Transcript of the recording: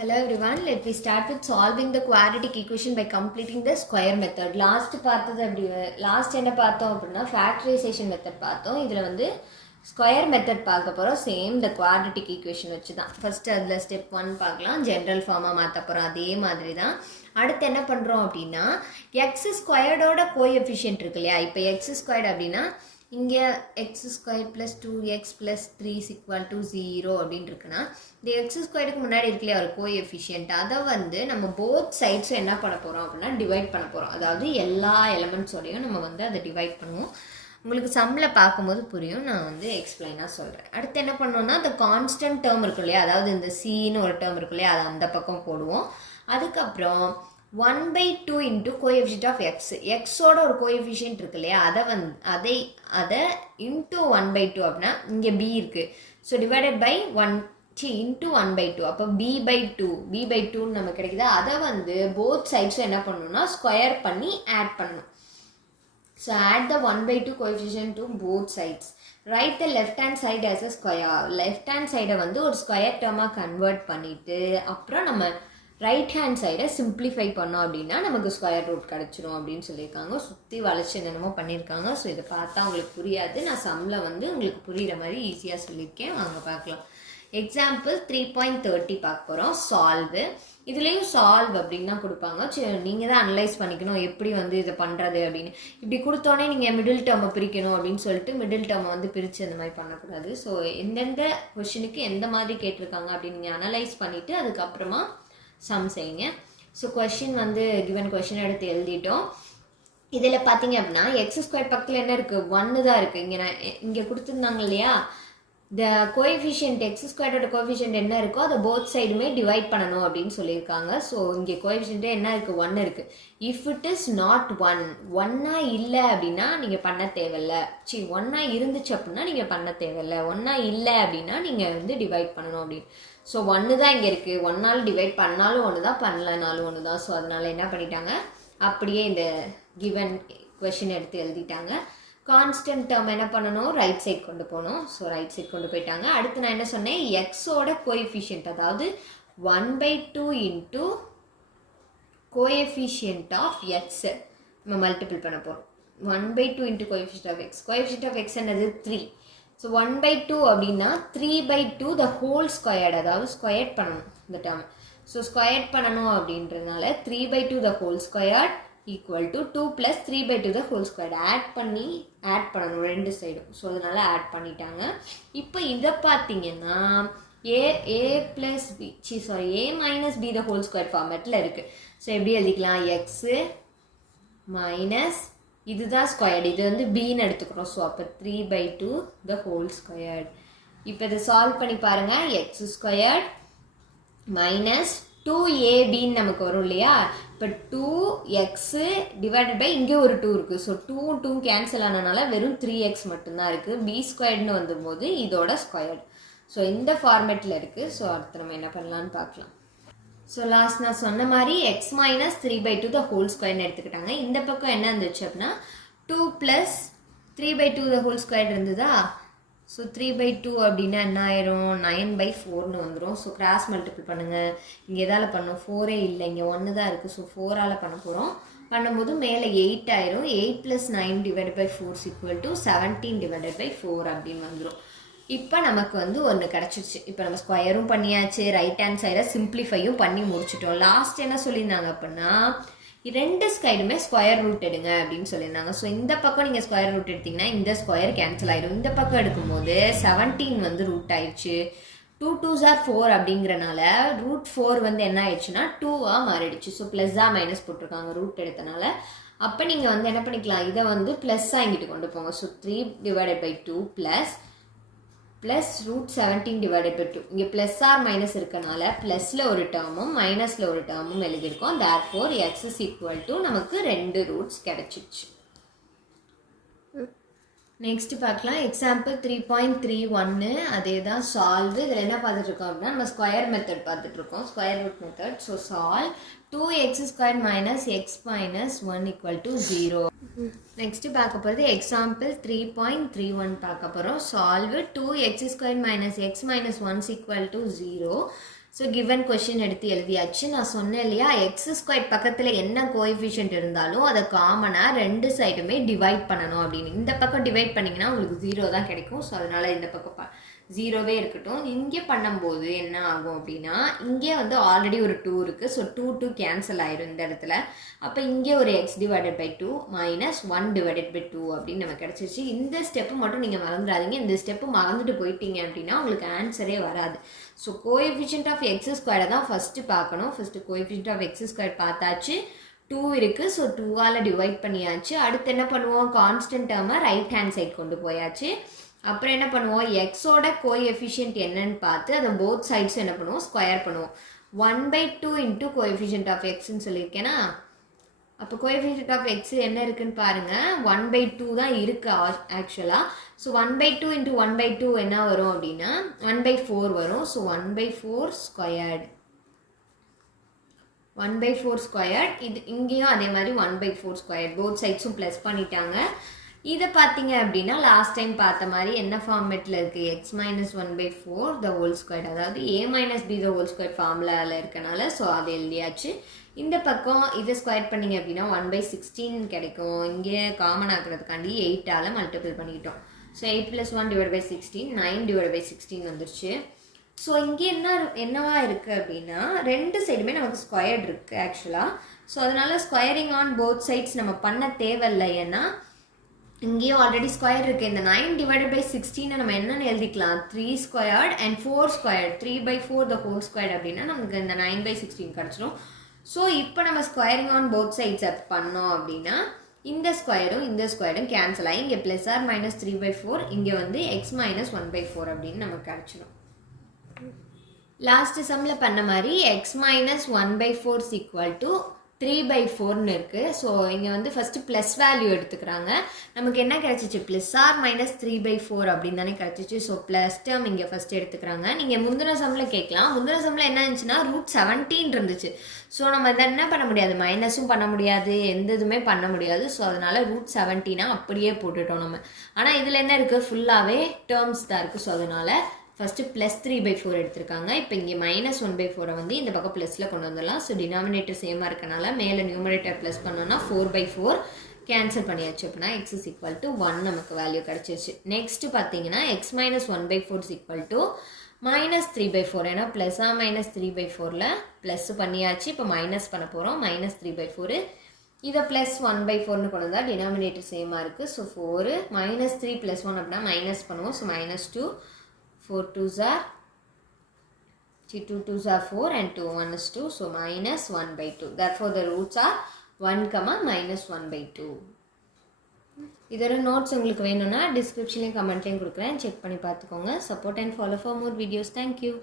Hello everyone, let me start with solving the quadratic equation by completing the square method. Last என்ன பார்த்தோம் அப்படின்னா factorization method பார்த்தோம். இதில் வந்து square method பார்க்க போகிறோம். சேம் the quadratic equation வச்சு தான். ஃபர்ஸ்ட் அதில் ஸ்டெப் 1 பார்க்கலாம். ஜென்ரல் ஃபார்மாக மாற்ற போகிறோம். அதே மாதிரி தான். அடுத்து என்ன பண்ணுறோம் அப்படின்னா எக்ஸ் ஸ்கொயர்டோட கோஎஃபிஷியன்ட் இருக்கு இல்லையா? இப்போ எக்ஸ் ஸ்கொயர்டு அப்படின்னா இங்கே X square plus 2x plus 3 0 அப்படின்னு இருக்குன்னா இந்த எக்ஸ் ஸ்கொயருக்கு முன்னாடி இருக்குல்லையா ஒரு கோஎஃபிஷியன்ட், அதை வந்து நம்ம போத் சைட்ஸும் என்ன பண்ண போகிறோம் அப்படின்னா டிவைட் பண்ண போகிறோம். அதாவது எல்லா எலமெண்ட்ஸோடையும் நம்ம வந்து அதை டிவைட் பண்ணுவோம். உங்களுக்கு சம்மில் பார்க்கும்போது புரியும், நான் வந்து எக்ஸ்பிளைனாக சொல்கிறேன். அடுத்து என்ன பண்ணோம்னா அந்த கான்ஸ்டன்ட் டேர்ம் இருக்கும் இல்லையா, அதாவது இந்த சின்னு ஒரு டேர்ம் இருக்கு இல்லையா, அதை அந்த பக்கம் போடுவோம். அதுக்கப்புறம் 1/2 இன்ட்டு கோஎஃபிஷியன்ட் ஆஃப் எக்ஸ், எக்ஸோட ஒரு கோஎஃபிஷியன்ட் இருக்கு இல்லையா, அதை இன்ட்டு 1/2 அப்படின்னா இங்கே பி இருக்குது. ஸோ டிவைடட் பை இன்ட்டு 1/2, அப்போ b/2 நமக்கு கிடைக்குதா. அதை வந்து போத் சைட்ஸும் என்ன பண்ணணும்னா ஸ்கொயர் பண்ணி ஆட் பண்ணணும். So add the 1/2 coefficient to both sides. Write the left hand side as a square. Left hand சைடை வந்து ஒரு ஸ்கொயர் டேர்மாக கன்வெர்ட் பண்ணிவிட்டு அப்புறம் நம்ம ரைட் ஹேண்ட் சைடை சிம்பிளிஃபை பண்ணோம் அப்படின்னா நமக்கு ஸ்கொயர் ரூட் கிடச்சிரும் அப்படின்னு சொல்லியிருக்காங்க. சுற்றி வளைச்சி என்னென்னமோ பண்ணியிருக்காங்க. ஸோ இதை பார்த்தா உங்களுக்கு புரியாது, நான் சம்மில் வந்து உங்களுக்கு புரிகிற மாதிரி ஈஸியாக சொல்லியிருக்கேன். வாங்க பார்க்கலாம். எக்ஸாம்பிள் 3.30 பார்க்க போகிறோம். சால்வு. இதுலேயும் சால்வ் அப்படின்னு தான் கொடுப்பாங்க. சரி, நீங்கள் தான் அனலைஸ் பண்ணிக்கணும் எப்படி வந்து இதை பண்ணுறது அப்படின்னு. இப்படி கொடுத்தோன்னே நீங்கள் மிடில் டேர்மை பிரிக்கணும் அப்படின்னு சொல்லிட்டு மிடில் டேர்மை வந்து பிரித்து அந்த மாதிரி பண்ணக்கூடாது. ஸோ எந்தெந்த கொஷினுக்கு எந்த மாதிரி கேட்டிருக்காங்க அப்படின்னு நீங்கள் அனலைஸ் பண்ணிவிட்டு அதுக்கப்புறமா சம் செய்யுங்க. ஸோ கொஷின் வந்து கிவன் கொஷின் எடுத்து எழுதிட்டோம். இதில் பார்த்தீங்க அப்படின்னா எக்ஸ் ஸ்கொயர் பக்கத்தில் என்ன இருக்குது, 1 தான் இருக்குது. இங்கே கொடுத்துருந்தாங்க இல்லையா, த கோஎஃபிஷியன்ட் எக்ஸ் ஸ்கொயரோட கோஎஃபிஷியன்ட் என்ன இருக்கோ அதை போத் சைடுமே டிவைட் பண்ணணும் அப்படின்னு சொல்லியிருக்காங்க. ஸோ இங்கே கோஎஃபிஷியன்ட்டே என்ன இருக்குது, 1 இருக்குது. இஃப் இட் இஸ் நாட் 1 இல்லை அப்படின்னா நீங்கள் பண்ண தேவையில்ல. 1 இருந்துச்சு அப்படின்னா நீங்கள் பண்ண தேவையில்லை. 1 இல்லை அப்படின்னா நீங்கள் வந்து டிவைட் பண்ணணும் அப்படின்னு. ஸோ 1 தான் இங்கே இருக்குது. 1ஆல் டிவைட் பண்ணாலும் 1 தான், பண்ணலனாலும் 1 தான். ஸோ அதனால் என்ன பண்ணிட்டாங்க, அப்படியே இந்த கிவன் கொஷின் எடுத்து எழுதிட்டாங்க. கான்ஸ்டன்ட் டேர்ம் என்ன பண்ணணும், ரைட் சைட் கொண்டு போகணும். ஸோ ரைட் சைட் கொண்டு போயிட்டாங்க. அடுத்து நான் என்ன சொன்னேன், எக்ஸோட கோஎஃபிஷியன்ட் அதாவது 1/2 இன்ட்டு கோஎஃபிஷியன்ட் ஆஃப் எக்ஸ் நம்ம மல்டிபிள் பண்ண போகிறோம். 1/2 into coefficient of x. Coefficient of x என்னது 3. ஸோ 1/2 அப்படின்னா 3/2 த ஹோல் ஸ்கொயர்டு, அதாவது ஸ்கொயர்ட் பண்ணணும் இந்த டேர்ம். ஸோ ஸ்கொயர்ட் பண்ணணும் அப்படின்றதுனால 3/2 the whole squared equal to 2 + 3/2 the whole squared add பண்ணணும் ரெண்டு சைடும். ஸோ அதனால ஆட் பண்ணிட்டாங்க. இப்போ இதை பார்த்தீங்கன்னா a minus b the whole square ஃபார்மேட்டில் இருக்குது. ஸோ எப்படி எழுதிக்கலாம், எக்ஸு மைனஸ் இதுதான் ஸ்கொயர்டு, இது வந்து பின்னு எடுத்துக்கிறோம். ஸோ அப்போ 3/2 த ஹோல் ஸ்கொயர்டு. இப்போ இதை சால்வ் பண்ணி பாருங்கள். எக்ஸ் ஸ்கொயர்ட் மைனஸ் 2abன்னு நமக்கு வரும் இல்லையா. இப்போ 2x டிவைடட் பை இங்கே ஒரு 2 இருக்குது. ஸோ 2 கேன்சல் ஆனதுனால வெறும் 3x மட்டும்தான் இருக்குது. பி ஸ்கொயர்டுன்னு வந்தும்போது இதோட ஸ்கொயர்டு. ஸோ இந்த ஃபார்மேட்டில் இருக்குது. ஸோ அடுத்து நம்ம என்ன பண்ணலான்னு பார்க்கலாம். ஸோ லாஸ்ட் நான் சொன்ன மாதிரி எக்ஸ் மைனஸ் 3/2 த ஹோல் ஸ்கொயர்னு எடுத்துக்கிட்டாங்க. இந்த பக்கம் என்ன இருந்துச்சு அப்படின்னா 2 + 3/2 த ஹோல் ஸ்கொயர் இருந்ததா. ஸோ 3/2 அப்படின்னா என்ன ஆயிரும், 9/4ன்னு வந்துடும். ஸோ கிராஸ் மல்டிபிள் பண்ணுங்கள். இங்கே எதால் பண்ணோம், 4 இல்லை, இங்கே 1 தான் இருக்குது. ஸோ 4ஆல் பண்ண போகிறோம். பண்ணும்போது மேலே 8 ஆயிரும். 8 + 9 டிவைடட் பை 4 = 17 டிவைடட் பை 4 அப்படின்னு வந்துடும். இப்போ நமக்கு வந்து ஒன்று கிடச்சிருச்சு. இப்போ நம்ம ஸ்கொயரும் பண்ணியாச்சு, ரைட் ஹேண்ட் சைடை சிம்பிளிஃபையும் பண்ணி முடிச்சிட்டோம். லாஸ்ட் என்ன சொல்லியிருந்தாங்க அப்படின்னா ரெண்டு சைடுமே ஸ்கொயர் ரூட் எடுங்க அப்படின்னு சொல்லியிருந்தாங்க. ஸோ இந்த பக்கம் நீங்கள் ஸ்கொயர் ரூட் எடுத்திங்கன்னா இந்த ஸ்கொயர் கேன்சல் ஆகிடும். இந்த பக்கம் எடுக்கும்போது 17 வந்து ரூட் ஆயிடுச்சு. 2 2s are 4 அப்படிங்கிறனால √4 வந்து என்ன ஆயிடுச்சுன்னா 2ஆக மாறிடுச்சு. ஸோ ப்ளஸ்ஸாக மைனஸ் போட்டிருக்காங்க ரூட் எடுத்தனால. அப்போ நீங்கள் வந்து என்ன பண்ணிக்கலாம், இதை வந்து ப்ளஸ்ஸாக இங்கிட்டு கொண்டு போங்க. So 3 divided by 2 plus √17 divided by 2. இங்கே ப்ளஸ் ஆர் மைனஸ் இருக்கனால ப்ளஸில் ஒரு டேர்மும் மைனஸில் ஒரு டேர்மும் எழுதியிருக்கோம். Therefore X is equal to நமக்கு 2 ரூட்ஸ் கிடச்சிச்சு. நெக்ஸ்ட் பார்க்கலாம். எக்ஸாம்பிள் 3.31 அதே தான் சால்வு. இதில் என்ன பார்த்துட்ருக்கோம் அப்படின்னா நம்ம ஸ்கொயர் மெத்தட் பார்த்துட்ருக்கோம், square root method. So solve 2x² minus x minus 1 equal to 0. Next பார்க்க போகிறது example 3.31 பார்க்க போகிறோம். Solve 2x² minus x minus 1 equal to 0. So given question எடுத்து எழுதியாச்சு. நான் சொன்னேன் இல்லையா, எக்ஸ் ஸ்கொயர் பக்கத்தில் என்ன கோஎஃபிஷியன்ட் இருந்தாலும் அதை காமனாக ரெண்டு சைடுமே டிவைட் பண்ணணும் அப்படின்னு. இந்த பக்கம் டிவைட் பண்ணிங்கன்னா உங்களுக்கு 0 தான் கிடைக்கும். ஸோ அதனால் இந்த பக்கம் 0வே இருக்கட்டும். இங்கே பண்ணும்போது என்ன ஆகும் அப்படின்னா, இங்கே வந்து ஆல்ரெடி ஒரு 2 இருக்குது. ஸோ 2 கேன்சல் ஆயிரும் இந்த இடத்துல. அப்போ இங்கே ஒரு x divided by 2 minus 1 divided by 2 அப்படின்னு நம்ம கிடச்சிருச்சு. இந்த ஸ்டெப்பு மட்டும் நீங்கள் மறந்துடாதீங்க. இந்த ஸ்டெப்பு மறந்துட்டு போயிட்டீங்க அப்படின்னா உங்களுக்கு ஆன்சரே வராது. ஸோ கோஎஃபிஷியன்ட் ஆஃப் எக்ஸ் ஸ்கொயரை தான் ஃபஸ்ட்டு பார்க்கணும். First coefficient of x square பார்த்தாச்சு. 2 இருக்குது. ஸோ 2ஆல் டிவைட் பண்ணியாச்சு. அடுத்து என்ன பண்ணுவோம், கான்ஸ்டன்ட் டேர்மை ரைட் ஹேண்ட் சைட் கொண்டு போயாச்சு. அப்புறம் என்ன பண்ணுவோம், எக்ஸோட கோஎஃபிஷியன்ட் என்னன்னு பார்த்து அதை போத் சைட்ஸும் என்ன பண்ணுவோம், ஸ்கொயர் பண்ணுவோம். 1/2 இன்ட்டு கோஎஃபிஷியன்ட் ஆஃப் எக்ஸ்ன்னு சொல்லியிருக்கேன்னா, அப்போ கோஎஃபிஷியன்ட் ஆஃப் எக்ஸ் என்ன இருக்குன்னு பாருங்கள், 1/2 தான் இருக்குது ஆக்சுவலாக. ஸோ 1/2 இன்ட்டு 1/2 என்ன வரும் அப்படின்னா 1/4 வரும். So 1/4 squared, 1/4 squared. இது இங்கேயும் அதே மாதிரி 1/4 ஸ்கொயர், போத் சைட்ஸும் ப்ளஸ் பண்ணிட்டாங்க. இதை பார்த்தீங்க அப்படின்னா லாஸ்ட் டைம் பார்த்த மாதிரி என்ன ஃபார்மேட்டில் இருக்குது, எக்ஸ் மைனஸ் 1/4 த ஹோல் ஸ்கொயர், அதாவது a minus b the whole square ஃபார்முலாவில் இருக்கனால ஸோ அதை எழுதியாச்சு. இந்த பக்கம் இதை ஸ்கொயர் பண்ணிங்க அப்படின்னா 1/16 கிடைக்கும். இங்கே காமன் ஆக்குறதுக்காண்டி 8ஆல் மல்டிபிள் பண்ணிக்கிட்டோம். ஸோ 8 + 1 / 16 9 / 16 வந்துருச்சு. ஸோ இங்கே என்னவா இருக்குது அப்படின்னா, ரெண்டு சைடுமே நமக்கு ஸ்கொயர்டு இருக்குது ஆக்சுவலாக. ஸோ அதனால் ஸ்கொயரிங் ஆன் போத் சைட்ஸ் நம்ம பண்ண தேவையில்லை. ஏன்னா இங்கேயும் ஆல்ரெடி ஸ்கொயர் இருக்குது. இந்த 9 / 16 நம்ம என்னென்னு எழுதிக்கலாம், 3 squared and 4 squared, 3/4 the whole square அப்படின்னா நமக்கு இந்த 9/16 கிடச்சிடும். ஸோ இப்போ நம்ம ஸ்கொயரிங் ஆன் போத் சைட்ஸ் பண்ணோம் அப்படின்னா இந்த ஸ்கொயரும் கேன்சல் ஆகி இங்கே ப்ளஸ் ஆர் மைனஸ் 3/4, இங்கே வந்து எக்ஸ் மைனஸ் 1/4 அப்படின்னு நமக்கு கிடச்சிடும். லாஸ்ட் சம்மில் பண்ண மாதிரி எக்ஸ் மைனஸ் 1/4 ஈக்குவல் டு 3/4ன்னு இருக்குது. ஸோ இங்கே வந்து ஃபஸ்ட்டு ப்ளஸ் வேல்யூ எடுத்துக்கிறாங்க. நமக்கு என்ன கிடச்சிச்சு, ப்ளஸ் ஆர் மைனஸ் 3/4 அப்படின்னு தானே கிடச்சிச்சு. ஸோ ப்ளஸ் டேர்ம் இங்கே ஃபஸ்ட்டு எடுத்துக்கிறாங்க. நீங்கள் முந்தின சம்மில் கேட்கலாம், முந்தின சம்மில் என்ன இருந்துச்சுன்னா √17 இருந்துச்சு. ஸோ நம்ம இதை என்ன பண்ண முடியாது, மைனஸும் பண்ண முடியாது, எந்த இதுவுமே பண்ண முடியாது. ஸோ அதனால் √17 அப்படியே போட்டுட்டோம் நம்ம. ஆனால் இதில் என்ன இருக்குது, ஃபுல்லாகவே டேர்ம்ஸ் தான் இருக்குது. ஸோ அதனால் ஃபஸ்ட்டு ப்ளஸ் 3/4 எடுத்திருக்காங்க. இப்போ இங்கே மைனஸ் 1/4 வந்து இந்த பக்கம் ப்ளஸில் கொண்டு வந்துடலாம். ஸோ டினாமினேட்டர் சேமாக இருக்கனால மேலே நியூமரேட்டர் ப்ளஸ் பண்ணோன்னா 4/4 கேன்சல் பண்ணியாச்சு. அப்படின்னா x is equal to 1 நமக்கு வேல்யூ கிடச்சிருச்சு. நெக்ஸ்ட்டு பார்த்தீங்கன்னா x minus 1/4 is equal to minus 3/4. ஏன்னா ப்ளஸ் ஆ மைனஸ் 3/4ல் ப்ளஸ் பண்ணியாச்சு. இப்போ மைனஸ் பண்ண போகிறோம். மைனஸ் 3/4 இதை ப்ளஸ் 1/4ன்னு கொண்டு வந்தால் டினாமினேட்டர் சேமாக இருக்குது. ஸோ 4 மைனஸ் 3 + 1 அப்படின்னா மைனஸ் பண்ணுவோம். So -2 4 2s are 2 2s are 4 and 2 1 is 2. So minus 1/2. Therefore the roots are 1, minus 1/2. இதோட நோட்ஸ் உங்களுக்கு வேணும்னா டிஸ்கிரிப்ஷன்லையும் கமெண்ட்லையும் கொடுக்குறேன், செக் பண்ணி பார்த்துக்கோங்க. Support and follow for more videos. Thank you.